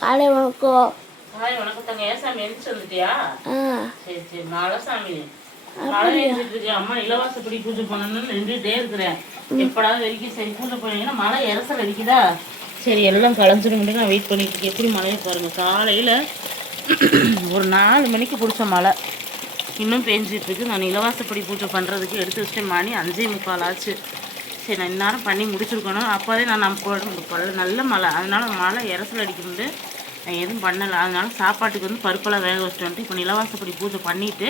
காலை வணக்கம். ஹாய் வணக்கத்தங்க ஏன் சாமி எந்திரிச்சு வந்துட்டியா சரி சரி. மழை சாமி. மழை எழுதிட்டு இருக்கேன். அம்மா இலவாசப்படி பூஜை பண்ணணும்னு நின்றுட்டே இருக்கிறேன். எப்படாவது வரைக்கும் சரி பூஜை பண்ணீங்கன்னா மழை இறசல் அடிக்குதா? சரி எல்லாம் களைஞ்சிருமிட்டு நான் வெயிட் பண்ணிட்டு இருக்கேன். எப்படி மழையை பாருங்க. காலையில் ஒரு நாலு மணிக்கு பிடிச்ச மழை. இன்னும் பேஞ்சிட்டு இருக்கு. நான் இலவாசப்படி பூஜை பண்ணுறதுக்கு எடுத்து வச்சுட்டு மணி அஞ்சே முக்கால் ஆச்சு. சரி நான் இந்நேரம் பண்ணி முடிச்சிருக்கணும். அப்போதே நான் நம்ம போட பல்ல நல்ல மழை. அதனால் மழை இறசல் அடிக்கும்போது நான் எதுவும் பண்ணலை. அதனால் சாப்பாட்டுக்கு வந்து பருப்பெல்லாம் வேக வச்சுட்டு வந்துட்டு இப்போ நிலவாசப்படி பூஜை பண்ணிவிட்டு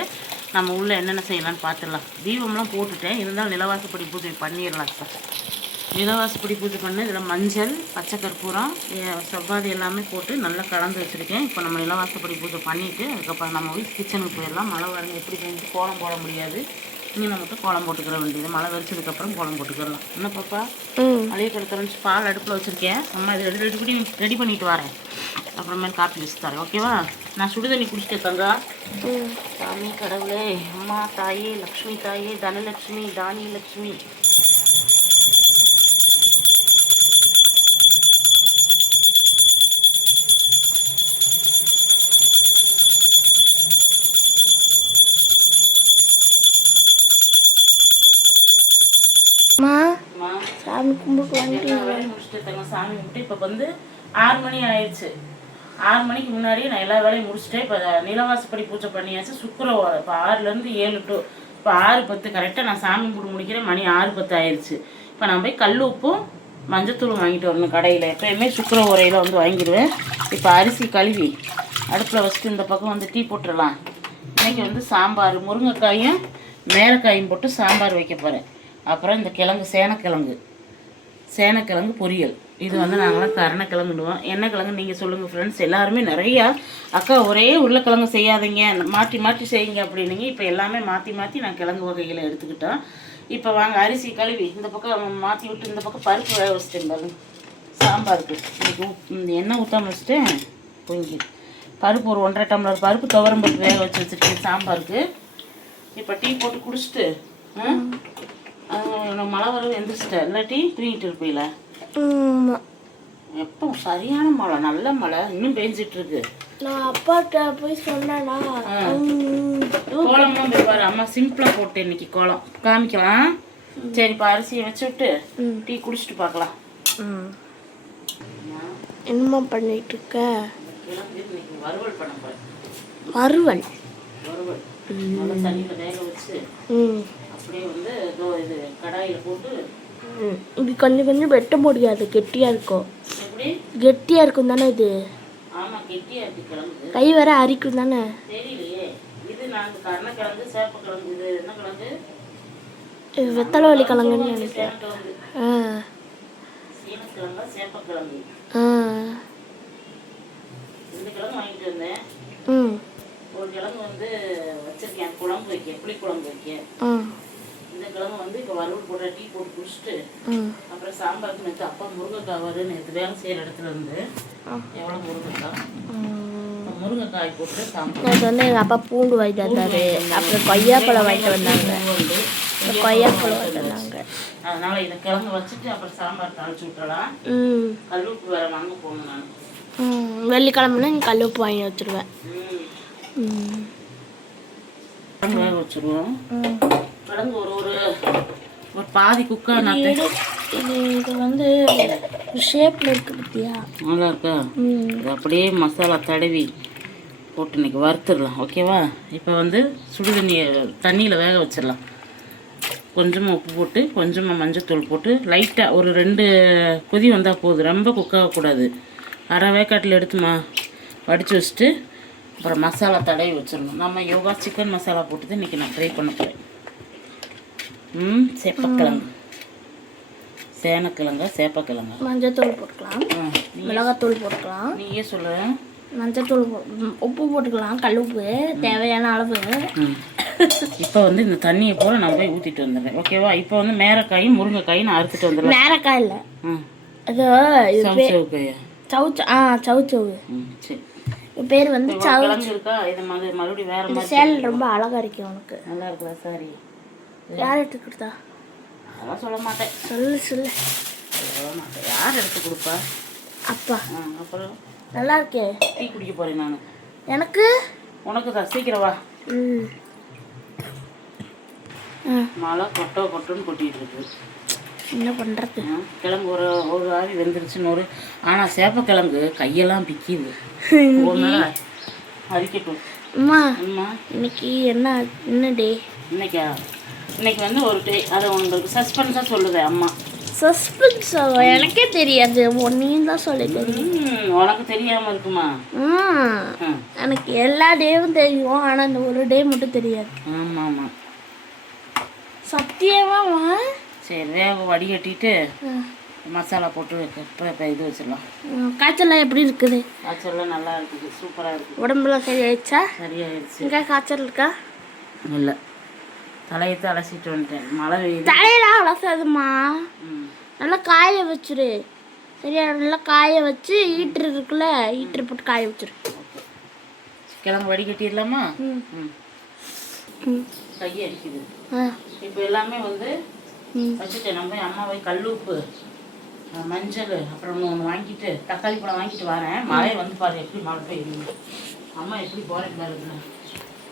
நம்ம உள்ளே என்னென்ன செய்யலாம்னு பார்த்துடலாம். தீபம்லாம் போட்டுட்டேன். இருந்தாலும் நிலவாசப்படி பூஜை பண்ணிடலாம் சார் நிலவாசப்படி பூஜை பண்ண இதில் மஞ்சள் பச்சை கற்பூரம் செவ்வாது எல்லாமே போட்டு நல்லா கலந்து வச்சுருக்கேன். இப்போ நம்ம நிலவாசப்படி பூஜை பண்ணிவிட்டு அதுக்கப்புறம் நம்ம போய் கிச்சனுக்கு போயிடலாம். மழை வரணும். எப்படி செஞ்சு கோலம் போட முடியாது. இனி நமக்கு கோலம் போட்டுக்கிற வேண்டியது. மழை வரிச்சதுக்கப்புறம் கோலம் போட்டுக்கிடலாம். என்ன பாப்பா? ம். அழைய கிடத்துறச்சு பால் அடுப்பில் வச்சுருக்கேன். அம்மா இது ரெடி ரெடி பண்ணி ரெடி பண்ணிட்டு வரேன். அப்புறமேல் காப்பி வச்சு தரேன். ஓகேவா? நான் சுடு தண்ணி குடிச்சிட்டேன் தங்கா ம். சாமி கடவுளே. அம்மா தாயே லக்ஷ்மி தாயே தனலக்ஷ்மி தானிய லக்ஷ்மி சாமி கும்பிட்டு வந்துட்டு எல்லா வேலையும் முடிச்சுட்டு தங்க சாமி கும்பிட்டு இப்போ வந்து ஆறு மணி ஆயிடுச்சு. ஆறு மணிக்கு முன்னாடியே நான் எல்லா வேலையும் முடிச்சுட்டேன் இப்போ நிலவாசப்படி பூஜை பண்ணியாச்சு. சுக்கரவாரம் இப்போ ஆறுலேருந்து ஏழு டு இப்போ ஆறு பத்து கரெக்டாக நான் சாமி கும்பிட்டு முடிக்கிறேன். மணி ஆறு பத்து ஆயிடுச்சு. இப்போ நான் போய் கல் உப்பும் மஞ்சத்தூளும் வாங்கிட்டு வரணும் கடையில். எப்பயுமே சுக்கர உரையில் வந்து வாங்கிடுவேன். இப்போ அரிசி கழுவி அடுப்பில் வச்சுட்டு இந்த பக்கம் வந்து டீ போட்டுடலாம் இன்னைக்கு வந்து சாம்பார் முருங்கைக்காயும் மேலக்காயும் போட்டு சாம்பார் வைக்க போகிறேன் அப்புறம் இந்த கிழங்கு சேனக்கிழங்கு. சேனக்கிழங்கு பொரியல். இது வந்து நாங்களாம் கருணக்கிழங்குடுவோம் எண்ணெய் கிழங்கு நீங்கள் சொல்லுங்கள் ஃப்ரெண்ட்ஸ் எல்லாருமே நிறையா அக்கா ஒரே உருளைக்கிழங்கு செய்யாதீங்க. மாற்றி மாற்றி செய்யுங்க அப்படின்னீங்க. இப்போ எல்லாமே மாற்றி மாற்றி நான் கிழங்கு வகைகளை எடுத்துக்கிட்டோம். இப்போ வாங்க அரிசி கழுவி. இந்த பக்கம் மாற்றி விட்டு இந்த பக்கம் பருப்பு வேக வச்சுட்டேன் பாருங்க. சாம்பாருக்கு. இன்னைக்கு எண்ணெய் ஊற்றாம வச்சுட்டேன். பொங்கி. பருப்பு ஒரு ஒன்றரை டம்ளர் பருப்பு துவரம் பருப்பு வேக வச்சு வச்சுருக்கேன் சாம்பாருக்கு. இப்போ டீ போட்டு குடிச்சிட்டு ம்? நான் மழை வர எந்திரிச்சிட்டேன். இல்லாட்டி தூங்கிட்டு இருப்பீல? எப்போ? சரியான மழை நல்ல மழை. இன்னும் பெஞ்சிட்டு இருக்கு நான் அப்பாட்ட போய் சொன்னேனா ம், கோலம்லாம் போய் பாரு. அம்மா சிம்பிளா போட்டு இன்னைக்கு கோலம். காமிக்கலாம் சரிப்பா அரிசியை வச்சு விட்டு. டீ குடிச்சிட்டு பார்க்கலாம். என்னம்மா பண்ணிட்டு இருக்க வறுவல் பண்ண போறேன். வறுவல்? வறுவல். நல்லா தண்ணியில் வேக வச்சு. ம். அப்படியே வந்து இதோ இது கடாயில் போட்டு ம். இது கொஞ்சம் கொஞ்சம் வெட்ட முடியாது கெட்டியா இருக்கும். எப்படி? கெட்டியா இருக்கும் தானே இது? இருக்கு கிழங்கு கை வர அரிக்கும் தானே? தெரியலையே. இது நாங்கள் கருணக்கிழங்கு சேப்பக்கிழங்கு இது என்ன கிழங்கு? இது வெத்தலைவலி கிழங்குன்னு நினைக்கிறேன். சேனக்கிழங்கு. ஆ. சீனக்கிழங்கா சேப்பக்கிழங்கு? ஆ. இந்த கிழங்கு வாங்கிட்டு வந்தேன். ம். ஒரு கிழங்கு வந்து வச்சிருக்கேன் குழம்பு வைக்க புளி குழம்பு வைக்க இந்த கிழங்கு வந்து இப்போ வறுவல் போட்டு டீ போட்டு குடிச்சிட்டு அப்புறம் சாம்பாருக்கு நேற்று அப்பா முருங்கைக்காய் வரு நேற்று வேலை செய்கிற இடத்துல இருந்து. எவ்வளோ முருங்கைக்காய்? முருங்கைக்காய் போட்டு சாம்பார். வந்து எங்கள் அப்பா பூண்டு வாங்கிட்டு வந்தாரு. அப்புறம் கொய்யாப்பழம் வாங்கிட்டு வந்தாங்க. கொய்யாப்பழம் வாங்கிட்டு வந்தாங்க. அதனால இதை கிழங்கு வச்சுட்டு அப்புறம் சாம்பார் தாளிச்சு விட்டுறலாம் கல்லுப்பு வேற வாங்க போகணும் நான். வெள்ளிக்கிழமைனா நீ வாங்கி வச்சுருவேன். வேக வச்சுருவோம். கிழங்கு ஒரு ஒரு ஒரு பாதி குக்கா நான் இது இது வந்து ஷேப்பில் இருக்கு பத்தியா? நல்லா இருக்கா? இது அப்படியே மசாலா தடவி போட்டு இன்னைக்கு வறுத்துடலாம் ஓகேவா? இப்போ வந்து சுடு தண்ணியை தண்ணியில் வேக வச்சிடலாம். கொஞ்சமாக உப்பு போட்டு கொஞ்சமாக மஞ்சத்தூள் போட்டு லைட்டாக ஒரு ரெண்டு கொதி வந்தால் போதும். ரொம்ப குக் ஆகக்கூடாது. அரை வேக்காட்டில் எடுத்துமா? வடித்து வச்சுட்டு அப்புறம் மசாலா தடவி வச்சிடணும். நம்ம யோகா சிக்கன் மசாலா போட்டு தான் இன்றைக்கி நான் ட்ரை பண்ண போகிறேன் ம். சேப்பக்கிழங்கு. சேனக்கிழங்கா சேப்பக்கிழங்கா. மஞ்சத்தூள் போட்டுக்கலாம். மிளகாத்தூள் போட்டுக்கலாம். நீயே சொல்லு. மஞ்சத்தூள் உப்பு போட்டுக்கலாம். கல் உப்பு தேவையான அளவு. இப்போ வந்து இந்த தண்ணியை போல நான் போய் ஊற்றிட்டு வந்துடுறேன். ஓகேவா இப்போ வந்து மேரக்காயும் முருங்கைக்காயும் நான் அறுத்துட்டு வந்துடுறேன். நேரக்காய் இல்லை. அது இது சவு சவுக்கையா? சவுச்சு ஆ சவுச்சவு சரி. பேர் வந்து இப்போ சவு கிழங்கு இருக்கா? இது மாதிரி மறுபடியும் வேற சேல் ரொம்ப அழகா இருக்கு உனக்கு. நல்லா இருக்குதா? சாரி. யார் எடுத்து கொடுத்தா? அதெல்லாம் சொல்ல மாட்டேன். சொல்லு சொல்லு. சொல்ல மாட்டேன். யார் எடுத்து கொடுப்பா? அப்பா. அப்புறம்? நல்லா இருக்கே. டீ குடிக்க போகிறேன் நான். எனக்கு? உனக்கு தான் சீக்கிரம் வா. மழை கொட்டோ கொட்டோன்னு கொட்டிட்டு இருக்கு. என்ன பண்ணுறது ஆ, கிழங்கு ஒரு ஒரு ஆவி வெந்துருச்சுன்னு ஒரு ஆனால் சேப்பக்கிழங்கு கையெல்லாம் பிக்கிது. அரிக்கட்டும். அம்மா அம்மா. இன்னைக்கு என்ன என்ன டே? இன்னைக்கா இன்னைக்கு வந்து ஒரு டே அதை உங்களுக்கு சஸ்பென்ஸாக சொல்லுவேன் அம்மா. சஸ்பென்ஸ் எனக்கே தெரியாது. ஒன்றையும் தான் சொல்லி தெரியும் உனக்கு தெரியாமல் இருக்குமா? எனக்கு எல்லா டேவும் தெரியும். ஆனால் இந்த ஒரு டே மட்டும் தெரியாது. ஆமாம் ஆமாம் சத்தியமாமா சரி வேக வடிகட்டிட்டு மசாலா போட்டு இப்போ இப்போ இது வச்சிடலாம். காய்ச்சல்லாம் எப்படி இருக்குது? காய்ச்சல்லாம் நல்லா இருக்குது. சூப்பராக இருக்குது. உடம்புலாம் சரியாயிடுச்சா? சரியாயிருச்சு இங்கே காய்ச்சல் இருக்கா? இல்லை. தலையத்தை அலசிட்டு வந்துட்டேன். மழை பெய்யுது. தலையெல்லாம் அலசாதுமா நல்லா காய வச்சிரு. சரியா? நல்லா காய வச்சு ஈட்டர் இருக்குல்ல ஈட்டர் போட்டு காய வச்சிரு. கிழங்கு வடிகட்டிடலாமா ம். ம். ம். கை அடிக்குது. இப்போ எல்லாமே வந்து வச்சுட்டேன் நம்ம அம்மா போய் கல்லுப்பு அஹ், மஞ்சள் அப்புறம் ஒன்று வாங்கிட்டு தக்காளி பழம் வாங்கிட்டு வரேன். மழை வந்து பாரு எப்படி மழை பெய்யுது. அம்மா எப்படி போகிறேன் பாருங்க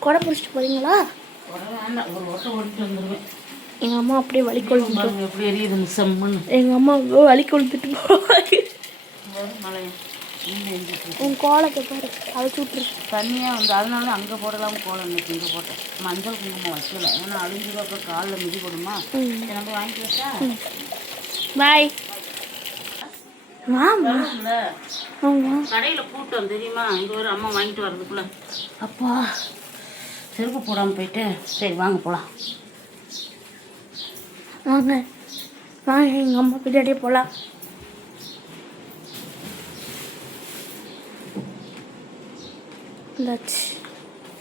கொடை பிடிச்சிட்டு வேண்டாம் ஒரு ஓட்டம் ஓடிட்டு வந்துடுவேன் எங்கள் அம்மா அப்படியே வலி கொழுந்து எப்படி எரியுது செம்முன்னு. எங்கள் அம்மா வலி கொழுந்துட்டு போவாங்க உன் கோலத்தை பாரு அழைச்சி விட்டுரு. தண்ணியாக வந்து அதனால அங்கே போடலாம் கோலம் இன்னைக்கு இங்கே போட்டேன். மஞ்சள் குங்குமம் வைக்கல. ஏன்னா அழிஞ்சிடும் அப்புறம் காலில் மிதி போடுமா? நம்ம வாங்கிட்டு வச்சா பாய். கடையில் கூட்டம் தெரியுமா? இங்கே ஒரு அம்மா வாங்கிட்டு வர்றதுக்குள்ள. அப்பா. செருப்பு போடாமல் போயிட்டு சரி வாங்க போகலாம் வாங்க. வாங்க எங்கள் அம்மா பின்னாடியே போகலாம்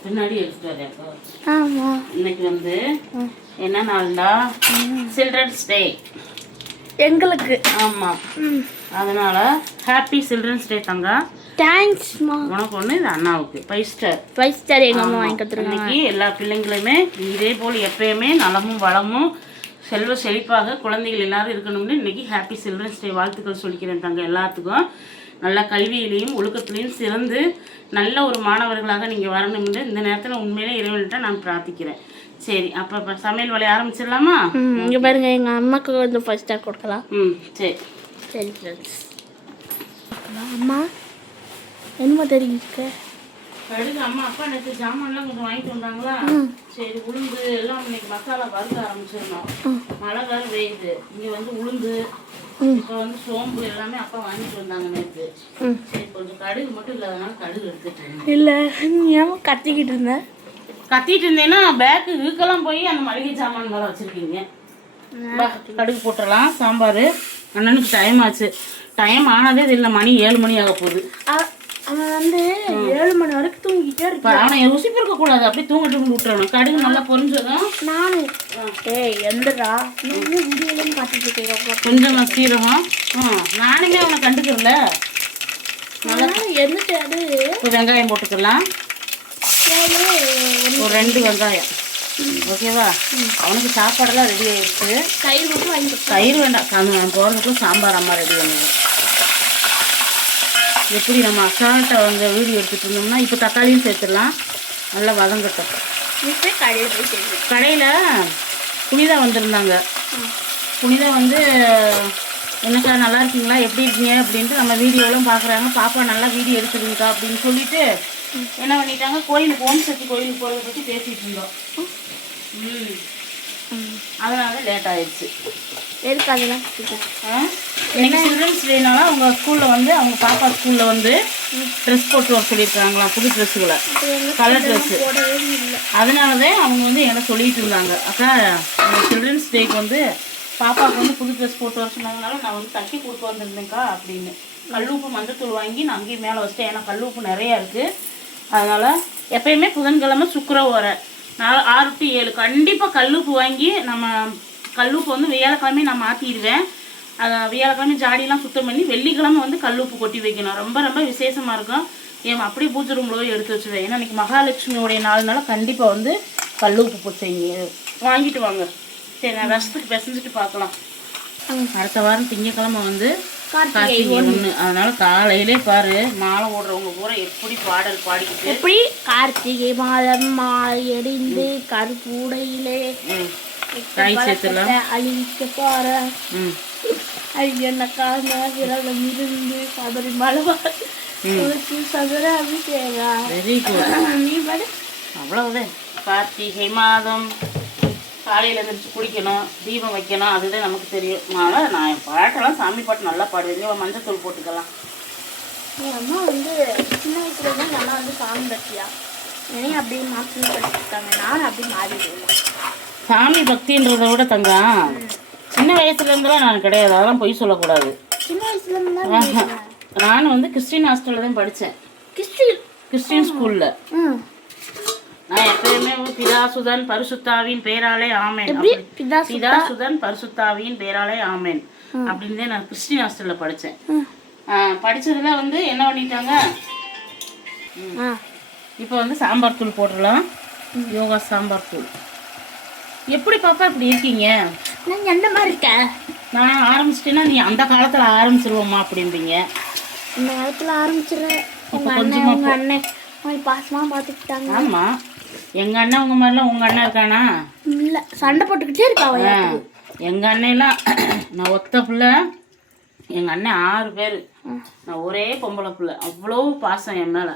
பின்னாடி எடுத்துட்டு. ஆமாம் இன்னைக்கு வந்து என்ன நாள்டா? Children's day. எங்களுக்கு. ஆமாம் அதனால ஹாப்பி சில்ட்ரன்ஸ் டே தங்கா. தேங்க்ஸ்மா உனக்கு ஒன்று இது அண்ணாவுக்கு. ஃபைவ் ஸ்டார் ஃபைவ் ஸ்டார் எங்கள் அம்மா வாங்கி கொடுத்துருங்க இன்னைக்கு எல்லா பிள்ளைங்களுமே இதே போல் எப்பயுமே நலமும் வளமும் செல்வ செழிப்பாக குழந்தைகள் எல்லாரும் இருக்கணும்னு இன்னைக்கு ஹாப்பி சில்ட்ரன்ஸ் டே வாழ்த்துக்கள் சொல்லிக்கிறேன் தங்க எல்லாத்துக்கும். நல்ல கல்வியிலையும் ஒழுக்கத்திலையும் சிறந்து நல்ல ஒரு மாணவர்களாக நீங்கள் வரணும்னு இந்த நேரத்தில் உண்மையிலே இறைவன்கிட்ட நான் பிரார்த்திக்கிறேன். சரி அப்போ இப்போ சமையல் வேலையை ஆரம்பிச்சிடலாமா? இங்கே பாருங்க எங்கள் அம்மாவுக்கு வந்து ஸ்டார் கொடுக்கலாம். ம் சரி. சரி ஃப்ரெண்ட்ஸ் அம்மா என்னம்மா தெரிஞ்சுக்க கடுகு அம்மா அப்பா நேற்று ஜாமான்லாம் கொஞ்சம் வாங்கிட்டு வந்தாங்களா? சரி உளுந்து எல்லாம் இன்னைக்கு மசாலா வறுக்க ஆரம்பிச்சிடணும் மழை வேறு பெய்யுது. இங்கே வந்து உளுந்து இப்போ வந்து சோம்பு எல்லாமே அப்பா வாங்கிட்டு வந்தாங்க நேற்று சரி கொஞ்சம் கடுகு மட்டும் இல்லாதனால கடுகு எடுத்துட்டேன் இல்லை நீ ஏமா கத்திக்கிட்டு இருந்தேன் கத்திட்டு இருந்தேன்னா பேக்கு இழுக்கெல்லாம் போய் அந்த மளிகை சாமான் மேலே வச்சுருக்கீங்க. கடுகு போட்டுடலாம் சாம்பார். அண்ணனுக்கு டைம் ஆச்சு. டைம் ஆனதே இது இல்லை மணி ஏழு மணி ஆக போகுது. அவன் வந்து ஏழு மணி வரைக்கும் தூங்கிட்டே இருப்பான் அவனை ருசி கூடாது. அப்படியே தூங்கிட்டு விட்டுறணும். கடுகு நல்லா பொரிஞ்சதும் நானு ஏய் எந்தடா நீ வீடியோலாம் பார்த்துட்டு இருக்கேன் கொஞ்சம் சீரகம் ம் நானுமே அவனை கண்டுக்கிறல எந்த அது? வெங்காயம் போட்டுக்கலாம். ஒரு ரெண்டு வெங்காயம். ஓகேவா? அவனுக்கு சாப்பாடெல்லாம் ரெடி ஆயிடுச்சு. தயிர் மட்டும். தயிர் வேண்டாம். போகிறதுக்குள்ள சாம்பார் அம்மா ரெடி பண்ணுது. எப்படி நம்ம அசால்ட்டாக வந்து வீடியோ எடுத்துட்டு இருந்தோம்னா இப்போ தக்காளியும் சேர்த்துடலாம். நல்லா வதங்கட்டும் கடையில் போய் கடையில் புனிதா வந்திருந்தாங்க. புனிதா வந்து என்னக்கா நல்லா இருக்கீங்களா? எப்படி இருக்கீங்க? அப்படின்ட்டு நம்ம வீடியோலாம் பார்க்குறாங்க பாப்பா நல்லா வீடியோ எடுக்குதுங்கக்கா அப்படின்னு சொல்லிட்டு என்ன பண்ணிட்டாங்க? கோயிலுக்கு ஓம் சக்தி கோயிலுக்கு போகிறத பற்றி பேசிகிட்டு இருந்தோம். ம். அதனால லேட் ஆயிடுச்சு. எதுக்கு அதெல்லாம்? இன்னைக்கு சில்ட்ரன்ஸ் டேனால அவங்க ஸ்கூலில் வந்து அவங்க பாப்பா ஸ்கூலில் வந்து ட்ரெஸ் போட்டு வர சொல்லியிருக்காங்களாம் புது ட்ரெஸ்ஸுகளை கலர் ட்ரெஸ்ஸு இல்லை அதனால தான் அவங்க வந்து என்கிட்ட சொல்லிட்டு இருந்தாங்க. அக்கா சில்ட்ரன்ஸ் டேக்கு வந்து பாப்பாவுக்கு வந்து புது ட்ரெஸ் போட்டு வர சொன்னதுனால நான் வந்து தட்டி கொடுத்து வந்திருந்தேன்க்கா அப்படின்னு. கல்லுப்பு மஞ்சத்தூள் வாங்கி நான் அங்கேயும் மேலே வச்சிட்டேன். ஏன்னா கல்லுப்பு நிறையா இருக்குது அதனால் எப்பயுமே புதன்கிழமை சுக்கரவார நாலு ஆறு டு ஏழு. கண்டிப்பாக கல்லுப்பு வாங்கி நம்ம கல்லுப்பு வந்து வியாழக்கிழமை நான் மாற்றிடுவேன் வியாழக்கிழமை ஜாடியெல்லாம் சுத்தம் பண்ணி வெள்ளிக்கிழமை வந்து கல்லுப்பு கொட்டி வைக்கணும். ரொம்ப ரொம்ப விசேஷமாக இருக்கும். ஏன் அப்படியே பூஜை ரூமில் எடுத்து வச்சுருவேன். ஏன்னா இன்னைக்கு மகாலட்சுமியோடைய நாள்னால கண்டிப்பாக வந்து கல்லுப்பு போட்டு செய்யுங்க வாங்கிட்டு வாங்க. சரி நான் ரசத்துக்கு பிசைஞ்சிட்டு பார்க்கலாம். அடுத்த வாரம் திங்கக்கிழமை வந்து கார்த்திகை ஒன்று அதனால காலையிலே பாரு மாலை ஓடுறவங்க பூரா எப்படி பாடல் பாடிக்கிட்டு எப்படி? கார்த்திகை மாதம் மாலை எரிந்து கருப்புடையிலே ம், காய் சேர்த்துலாம் அழிக்க போற ம் ஐயனக்கான விரதம் இருந்து சபரிமலை குளிச்சு சதுர அபிஷேகா வெரி குட் நீ படு அவ்வளவுதான் கார்த்திகை மாதம் காலையில் எழுந்திரிச்சு குளிக்கணும் தீபம் வைக்கணும் அதுதான் நமக்கு தெரியும் அதனால் நான் என் பாட்டெல்லாம் சாமி பாட்டு நல்லா பாடுவேன் இங்க மஞ்சத்தூள் போட்டுக்கலாம் என் அம்மா வந்து சின்ன வயசுல இருந்து எங்கள் அம்மா வந்து சாமி பக்தியா என்னையும் அப்படியே மாற்றி படிச்சுட்டாங்க நானும் அப்படி மாறிடுவேன் சாமி பக்தின்றதை விட தங்கம். சின்ன வயசுல இருந்தெல்லாம் நான் கிடையாது. அதெல்லாம் பொய் சொல்லக்கூடாது. நான் வந்து கிறிஸ்டின் ஹாஸ்டலில் தான் படித்தேன் கிறிஸ்டின்? கிறிஸ்டின் ஸ்கூலில். நான் எப்பயுமே பிதா சுதன் பரிசுத்தாவின் பேராலே ஆமேன். எப்படி? அப்படி- பிதா பிதா சுதன் பரிசுத்தாவின் பேராலே ஆமேன். அப்படின்னு நான் கிறிஸ்டின் ஹாஸ்டலில் படித்தேன். படித்ததில் வந்து என்ன பண்ணிட்டாங்க? இப்போ வந்து சாம்பார் தூள் போட்டுடலாம். யோகா சாம்பார் தூள். எப்படி பாப்பா இப்படி இருக்கீங்க? நான் எந்த மாதிரி இருக்கேன் நான் ஆரம்பிச்சிட்டேன்னா நீ அந்த காலத்தில் ஆரம்பிச்சிருவோம்மா அப்படிம்பீங்க இந்த காலத்துல ஆரம்பிச்சிடுறேன் உங்க அண்ணன் உங்க அண்ணன் அவங்க பாசமா பார்த்துக்கிட்டாங்க ஆமாம் எங்கள் அண்ணன் உங்க மாதிரிலாம் உங்கள் அண்ணன் இருக்கானா? இல்ல சண்டை போட்டுக்கிட்டே இருக்கா அவ ஆ, எங்க அண்ணெல்லாம் நான் ஒத்த பிள்ளை. எங்க அண்ணன் ஆறு பேர். நான் ஒரே பொம்பளை பிள்ளை. அவ்வளோ பாசம் என் மேல.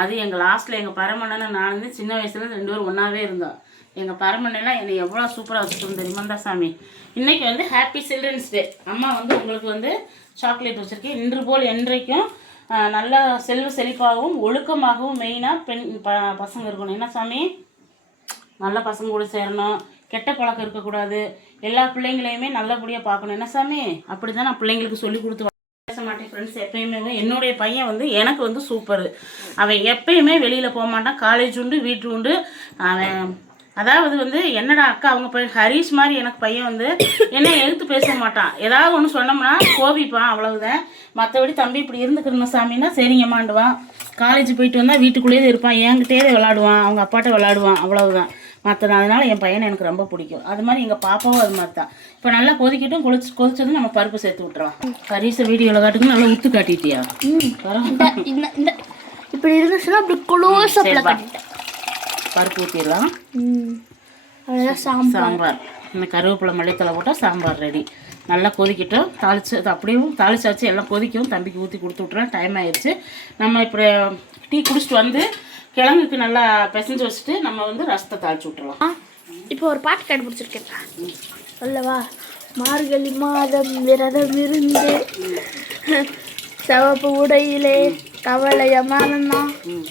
அது எங்கள் லாஸ்ட்டில் எங்கள் பரமண்ணன் நான் வந்து சின்ன வயசுல ரெண்டு பேரும் ஒன்றாவே இருந்தோம். எங்கள் பரமண்ணெல்லாம் என்னை எவ்வளோ சூப்பராக வச்சுருந்தோம் தெரியுமா சாமி இன்றைக்கி வந்து ஹாப்பி சில்ட்ரன்ஸ் டே அம்மா வந்து உங்களுக்கு வந்து சாக்லேட் வச்சுருக்கேன். இன்று போல் என்றைக்கும் நல்ல செல்வ செழிப்பாகவும் ஒழுக்கமாகவும் மெயினாக பெண் ப பசங்க இருக்கணும். என்ன சாமி? நல்ல பசங்க கூட சேரணும். கெட்ட பழக்கம் இருக்கக்கூடாது. எல்லா பிள்ளைங்களையுமே நல்லபடியாக பார்க்கணும். என்ன சாமி? அப்படி தான் நான் பிள்ளைங்களுக்கு சொல்லி கொடுத்து பேச மாட்டேன் ஃப்ரெண்ட்ஸ் எப்பயுமே. என்னுடைய பையன் வந்து எனக்கு வந்து சூப்பர் அவன் எப்பயுமே வெளியில் போக மாட்டான். காலேஜ் உண்டு வீட்டு உண்டு. அவன் அதாவது வந்து என்னடா அக்கா அவங்க பையன் ஹரிஷ் மாதிரி எனக்கு பையன் வந்து என்ன எழுத்து பேச மாட்டான். ஏதாவது ஒன்று சொன்னோம்னா கோபிப்பான் அவ்வளவுதான். மற்றபடி தம்பி இப்படி இருந்துக்கணும் சாமின்னா சரிங்கம்மாண்டுவான் காலேஜ் போயிட்டு வந்தால் வீட்டுக்குள்ளேயே இருப்பான். என்கிட்டயே விளாடுவான் அவங்க அப்பாட்ட விளாடுவான் அவ்வளவுதான். மற்ற அதனால என் பையனை எனக்கு ரொம்ப பிடிக்கும். அது மாதிரி எங்கள் பாப்பாவும் அது மாதிரி தான் இப்போ நல்லா கொதிக்கட்டும் கொதிச்சு கொதிச்சதும் நம்ம பருப்பு சேர்த்து விட்டுறலாம். ஹரிஷை வீடியோவில் காட்டுக்கு நல்லா உத்து காட்டிட்டியா? இப்படி இருந்துச்சுன்னா அப்படி. கட்டிட்டேன். பருப்பு ஊற்றிடலாம் சாம்பார். இந்த கருவேப்பிலை மல்லித்தலை போட்டால் சாம்பார் ரெடி நல்லா கொதிக்கட்டும். தாளிச்சு அது அப்படியும் தாளிச்சாச்சு எல்லாம் கொதிக்கும். தம்பிக்கு ஊற்றி கொடுத்து விட்றேன் டைம் ஆயிடுச்சு. நம்ம இப்போ டீ குடிச்சிட்டு வந்து கிழங்குக்கு நல்லா பிசைஞ்சு வச்சுட்டு நம்ம வந்து ரசத்தை தாளிச்சு விட்டுறலாம். ஆ இப்போ ஒரு பாட்டு கண்டுபிடிச்சிருக்கேன். சொல்லவா மார்கழி மாதம் விரதம் இருந்து சிவப்பு உடையிலே கவலையமானா ம்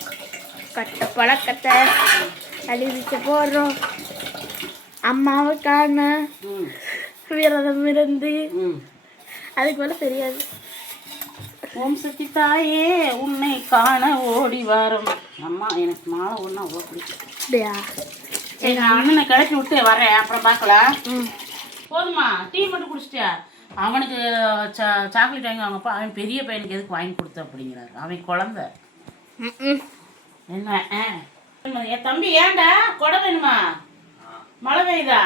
கட்ட பழக்கத்தை அழிவிக்க போடுறோம் அம்மாவை காண விரதம் இருந்து அதுக்கு மேலே தெரியாது. ஓம் சக்தி தாயே உன்னை காண ஓடி வாரம். அம்மா எனக்கு மாலை ஒன்று அவ்வளோ பிடிக்கும். அப்படியா? சரி நான் அண்ணனை கிளப்பி விட்டு வரேன் அப்புறம் பார்க்கலாம். ம். போதுமா டீ மட்டும் குடிச்சிட்டியா? அவனுக்கு சா சாக்லேட் வாங்கி வாங்கப்பா அவன் பெரிய பையனுக்கு எதுக்கு வாங்கி கொடுத்த அப்படிங்கிறாரு. அவன் குழந்த. ம் என்ன ஆ. என் தம்பி ஏன்டா கொடை வேணுமா? மழை பெய்யுதா?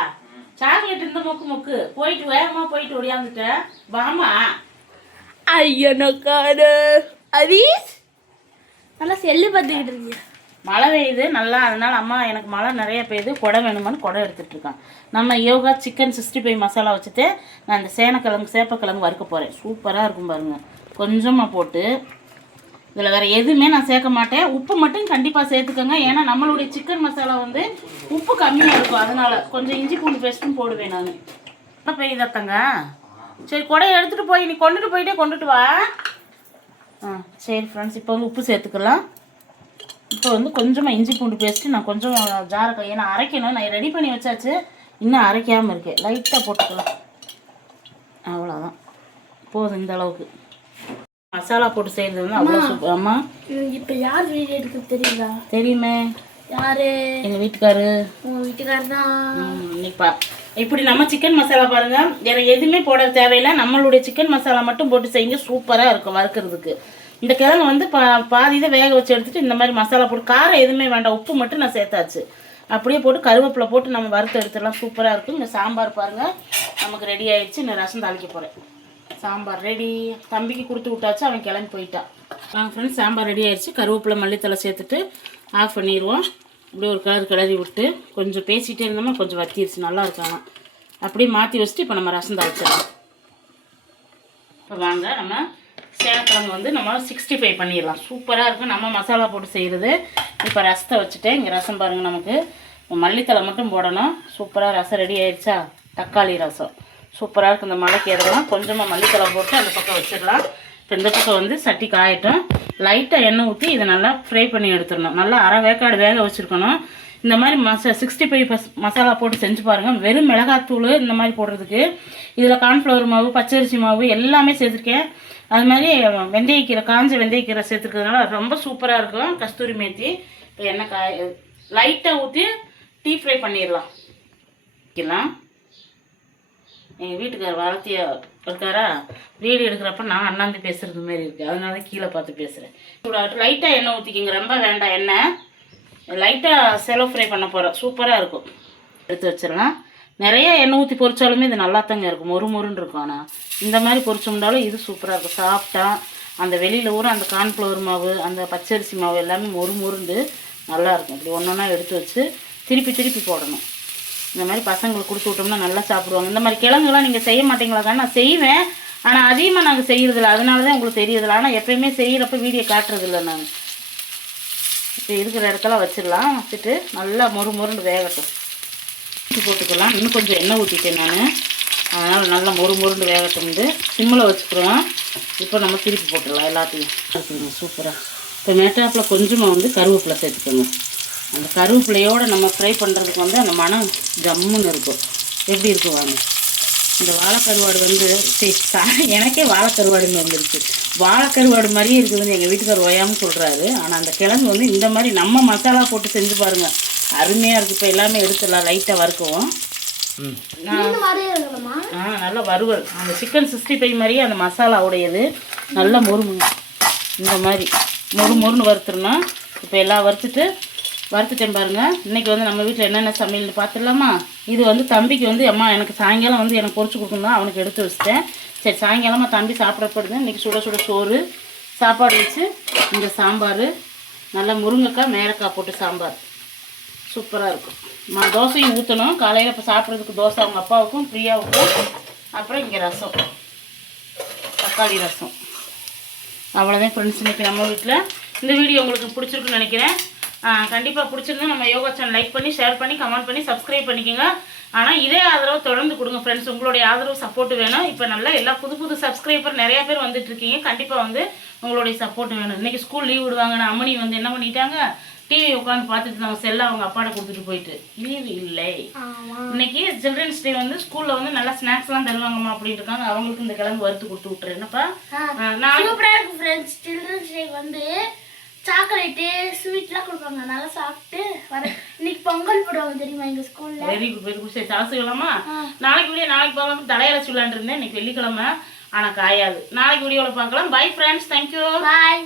சாக்லேட் இந்த முக்கு முக்கு. போயிட்டு வேகமா போயிட்டு ஒடியாந்துட்ட வாமா ஐயனக்கார அதீஸ்? நல்லா செல்லு பார்த்துக்கிட்டு இருக்கீங்க மழை பெய்யுது நல்லா அதனால அம்மா எனக்கு மழை நிறைய பெய்யுது குடை வேணுமான்னு குடை எடுத்துட்டு இருக்கான். நம்ம Yoga chicken sixty five masala வச்சுட்டு நான் இந்த சேனக்கிழங்கு சேப்பக்கிழங்கு வறுக்க போகிறேன் சூப்பராக இருக்கும் பாருங்க. கொஞ்சமாக போட்டு இதில் வேறு எதுவுமே நான் சேர்க்க மாட்டேன். உப்பு மட்டும் கண்டிப்பாக சேர்த்துக்கோங்க. ஏன்னா நம்மளுடைய சிக்கன் மசாலா வந்து உப்பு கம்மியாக இருக்கும். அதனால கொஞ்சம் இஞ்சி பூண்டு பேஸ்ட்டும் போடுவேன் நான். என்ன பெய்யுதாத்தங்க சரி கொடையை எடுத்துகிட்டு போய் நீ கொண்டுட்டு போயிட்டே கொண்டுட்டு வா. ஆ சரி ஃப்ரெண்ட்ஸ் இப்போ வந்து உப்பு சேர்த்துக்கலாம். இப்போ வந்து கொஞ்சமாக இஞ்சி பூண்டு பேஸ்ட்டு நான் கொஞ்சம் ஜார ஏன்னா அரைக்கணும். நான் ரெடி பண்ணி வச்சாச்சு. இன்னும் அரைக்காமல் இருக்கேன் லைட்டாக போட்டுக்கலாம். அவ்வளோதான் போதும் இந்த அளவுக்கு. மசாலா போட்டு செய்கிறது வந்து அவ்வளோ சூப்பர் அம்மா? இப்போ யார் வீடியோ எடுக்க தெரியுதா? தெரியுமே. யாரு? எங்கள் வீட்டுக்காரு. உங்க வீட்டுக்காரர் தான். இன்னைக்கு இப்படி நம்ம சிக்கன் மசாலா பாருங்க. வேற எதுவுமே போட தேவையில்லை. நம்மளுடைய சிக்கன் மசாலா மட்டும் போட்டு செய்யுங்க. சூப்பராக இருக்கும் வறுக்கிறதுக்கு. இந்த கிழங்கு வந்து பா பாதி இதை வேக வச்சு எடுத்துட்டு இந்த மாதிரி மசாலா போட்டு காரம் எதுவுமே வேண்டாம். உப்பு மட்டும் நான் சேர்த்தாச்சு. அப்படியே போட்டு கருவேப்பிலை போட்டு நம்ம வறுத்து எடுத்துடலாம். சூப்பராக இருக்கும். இந்த சாம்பார் பாருங்கள் நமக்கு ரெடி ஆயிடுச்சு. இந்த ரசம் தாளிக்க போகிறேன் சாம்பார் ரெடி தம்பிக்கு கொடுத்து விட்டாச்சு. அவன் கிளம்பி போயிட்டான். வாங்க ஃப்ரெண்ட்ஸ் சாம்பார் ரெடி ஆயிடுச்சு. கருவேப்பிலை மல்லித்தலை சேர்த்துட்டு ஆஃப் பண்ணிடுவோம். இப்படி ஒரு கலர் கிளறி விட்டு கொஞ்சம் பேசிகிட்டே இருந்தோம்னா கொஞ்சம் வத்திடுச்சு நல்லா இருக்காங்க அப்படியே மாற்றி வச்சுட்டு இப்போ நம்ம ரசம் தாளிச்சிடலாம். இப்போ வாங்க நம்ம சேனக்கிழங்கு வந்து நம்ம சிக்ஸ்டி ஃபைவ் பண்ணிடலாம். சூப்பராக இருக்கும். நம்ம மசாலா போட்டு செய்கிறது இப்போ ரசத்தை வச்சுட்டேன். இங்கே ரசம் பாருங்கள் நமக்கு. மல்லித்தலை மட்டும் போடணும். சூப்பராக ரசம் ரெடி ஆயிடுச்சா? தக்காளி ரசம். சூப்பராக இருக்கும். இந்த மலைக்கு ஏறலாம் கொஞ்சமாக மல்லித்தலை போட்டு அந்த பக்கம் வச்சிடலாம். இப்போ இந்த பக்கம் வந்து சட்டி காயட்டும். லைட்டாக எண்ணெய் ஊற்றி இதை நல்லா ஃப்ரை பண்ணி எடுத்துடணும். நல்லா அரை வேக்காடு வேக வச்சுருக்கணும். இந்த மாதிரி மசா சிக்ஸ்டி ஃபைவ் மசாலா போட்டு செஞ்சு பாருங்கள் வெறும் மிளகாத்தூள் இந்த மாதிரி போடுறதுக்கு. இதில் கார்ன்ஃப்ளவர் மாவு பச்சரிசி மாவு எல்லாமே சேர்த்துருக்கேன். அது மாதிரி வெந்தயக்கீரை காஞ்ச வெந்தயக்கீரை சேர்த்துருக்கிறதுனால ரொம்ப சூப்பராக இருக்கும். கஸ்தூரி மேத்தி இப்போ எண்ணெய் காய் லைட்டாக ஊற்றி டீ ஃப்ரை பண்ணிடலாம். வைக்கலாம் எங்கள் வீட்டுக்கார் வளர்த்திய இருக்காரா வீடியோ எடுக்கிறப்ப நான் அண்ணாந்து பேசுறது மாதிரி இருக்குது அதனால தான் கீழே பார்த்து பேசுகிறேன் லைட்டாக எண்ணெய் ஊற்றிக்கிங்க ரொம்ப வேண்டாம் எண்ணெய். லைட்டாக செலவு ஃப்ரை பண்ண போகிறோம் சூப்பராக இருக்கும். எடுத்து வச்சிடலாம். நிறைய எண்ணெய் ஊற்றி பொரிச்சாலுமே இது நல்லா தாங்க இருக்கும். மொறு மொறுன்னு இருக்கும் ஆனால் இந்த மாதிரி பொரிச்சோம்னாலும் இது சூப்பராக இருக்கும். சாப்பிட்டா அந்த வெளியில் ஊற அந்த கார்ன்ஃப்ளவர் மாவு அந்த பச்சரிசி மாவு எல்லாமே மொறு மொறுண்டு நல்லாயிருக்கும் இப்படி ஒன்று ஒன்றா எடுத்து வச்சு திருப்பி திருப்பி போடணும். இந்த மாதிரி பசங்களுக்கு கொடுத்து விட்டோம்னா நல்லா சாப்பிடுவாங்க. இந்த மாதிரி கிழங்குலாம் நீங்கள் செய்ய மாட்டீங்களாக்கா நான் செய்வேன். ஆனால் அதிகமாக நாங்கள் செய்கிறதில்ல அதனால தான் உங்களுக்கு தெரியுதில்ல ஆனால் எப்பயுமே செய்கிறப்ப வீடியோ காட்டுறதில்ல நாங்கள் இப்போ இருக்கிற இடத்துல வச்சிடலாம். வச்சுட்டு நல்லா மொறு மொறுன்னு வேகட்டும். ஊற்றி போட்டுக்கலாம். இன்னும் கொஞ்சம் எண்ணெய் ஊற்றிட்டேன் நான். அதனால் நல்லா மொறு மொறுண்டு வேகட்டும் சிம்மில் வச்சுக்கிறோம். இப்போ நம்ம திருப்பி போட்டுடலாம் எல்லாத்தையும். சூப்பராக இப்போ மேட்டாப்பில் கொஞ்சமாக வந்து கருவேப்பிலை சேர்த்துக்கோங்க அந்த கருவேப்பிலையோடு நம்ம ஃப்ரை பண்ணுறதுக்கு வந்து அந்த மனம் ஜம்முன்னு இருக்கும். எப்படி இருக்கும் வாங்க. இந்த வாழைக்கருவாடு வந்து சரி, எனக்கே வாழைக்கருவாடுன்னு வந்துருச்சு. வாழைக்கருவாடு மாதிரியே இருக்குதுன்னு எங்கள் வீட்டுக்கார் ஓயாமல் சொல்கிறாரு ஆனால் அந்த கிழங்கு வந்து இந்த மாதிரி நம்ம மசாலா போட்டு செஞ்சு பாருங்கள் அருமையாக இருக்குது இப்போ எல்லாமே எடுத்துடலாம் லைட்டாக வறுக்குவோம். ஆ நல்ல வறுவல். அந்த சிக்கன் சிக்ஸ்டி ஃபைவ் மாதிரியே அந்த மசாலா உடையது நல்ல மொறு. இந்த மாதிரி மொறு மொறுன்னு வறுத்துடணும் இப்போ எல்லாம் வறுத்துட்டு வறுத்துட்டேன் பாருங்க. இன்னைக்கு வந்து நம்ம வீட்டில் என்னென்ன சமையல்னு பார்த்துடலாமா இது வந்து தம்பிக்கு வந்து அம்மா எனக்கு சாயங்காலம் வந்து எனக்கு பொறிச்சு கொடுக்கணும் அவனுக்கு எடுத்து வச்சிட்டேன். சரி சாயங்காலமாக தம்பி சாப்பிடப்படுது இன்றைக்கி சுட சுட சோறு சாப்பாடு வச்சு இந்த சாம்பார் நல்லா முருங்கைக்காய் மேரக்காய் போட்டு சாம்பார். சூப்பராக இருக்கும். நான் தோசையும் ஊற்றணும் காலையில் இப்போ சாப்பிட்றதுக்கு தோசை அவங்க அப்பாவுக்கும் பிரியாவுக்கும் அப்புறம் இங்கே ரசம். தக்காளி ரசம். அவ்வளோதான் ஃப்ரெண்ட்ஸ் இன்றைக்கி நம்ம வீட்டில் இந்த வீடியோ உங்களுக்கு பிடிச்சிருக்குன்னு நினைக்கிறேன். கண்டிப்பாக பிடிச்சிருந்தா நம்ம யோகா சேனல் லைக் பண்ணி ஷேர் பண்ணி கமெண்ட் பண்ணி சப்ஸ்கிரைப் பண்ணிக்கோங்க. ஆனால் இதே ஆதரவு தொடர்ந்து கொடுங்க ஃப்ரெண்ட்ஸ் உங்களுடைய ஆதரவு சப்போர்ட் வேணும். இப்போ நல்லா எல்லா புது புது சப்ஸ்கிரைபர் நிறைய பேர் வந்துட்டு இருக்கீங்க. கண்டிப்பாக வந்து உங்களுடைய சப்போர்ட் வேணும். இன்னைக்கு ஸ்கூல் லீவ் விடுவாங்கன்னு அம்மனி வந்து என்ன பண்ணிட்டாங்க? டிவி உட்காந்து பார்த்துட்டு நம்ம செல்ல அவங்க அப்பாட்ட கொடுத்துட்டு போயிட்டு. லீவ் இல்லை. இன்னைக்கு சில்ட்ரன்ஸ் டே வந்து ஸ்கூல்ல வந்து நல்லா ஸ்நாக்ஸ்லாம் தருவாங்கம்மா அப்படின்னு இருக்காங்க. அவங்களுக்கு இந்த கிழங்கு வறுத்து கொடுத்து விட்டுரு. என்னப்பா? ஃப்ரெண்ட்ஸ் சில்ட்ரன்ஸ் டே வந்து சாக்லேட்டு ஸ்வீட்லாம் கொடுப்பாங்க. நல்லா சாப்பிட்டு வர இன்னைக்கு பொங்கல் போடுவாங்க தெரியுமா எங்க ஸ்கூல்ல? Very good very good. சரி சாசுக்கலாமா நாளைக்கு வீடியோ நாளைக்கு பார்க்கலாம். தலையரைச்சி விளையாண்டுருந்தேன் இன்னைக்கு வெள்ளிக்கிழமை. ஆனால் காயாது. நாளைக்கு வீடியோவில் பார்க்கலாம். Bye friends thank you bye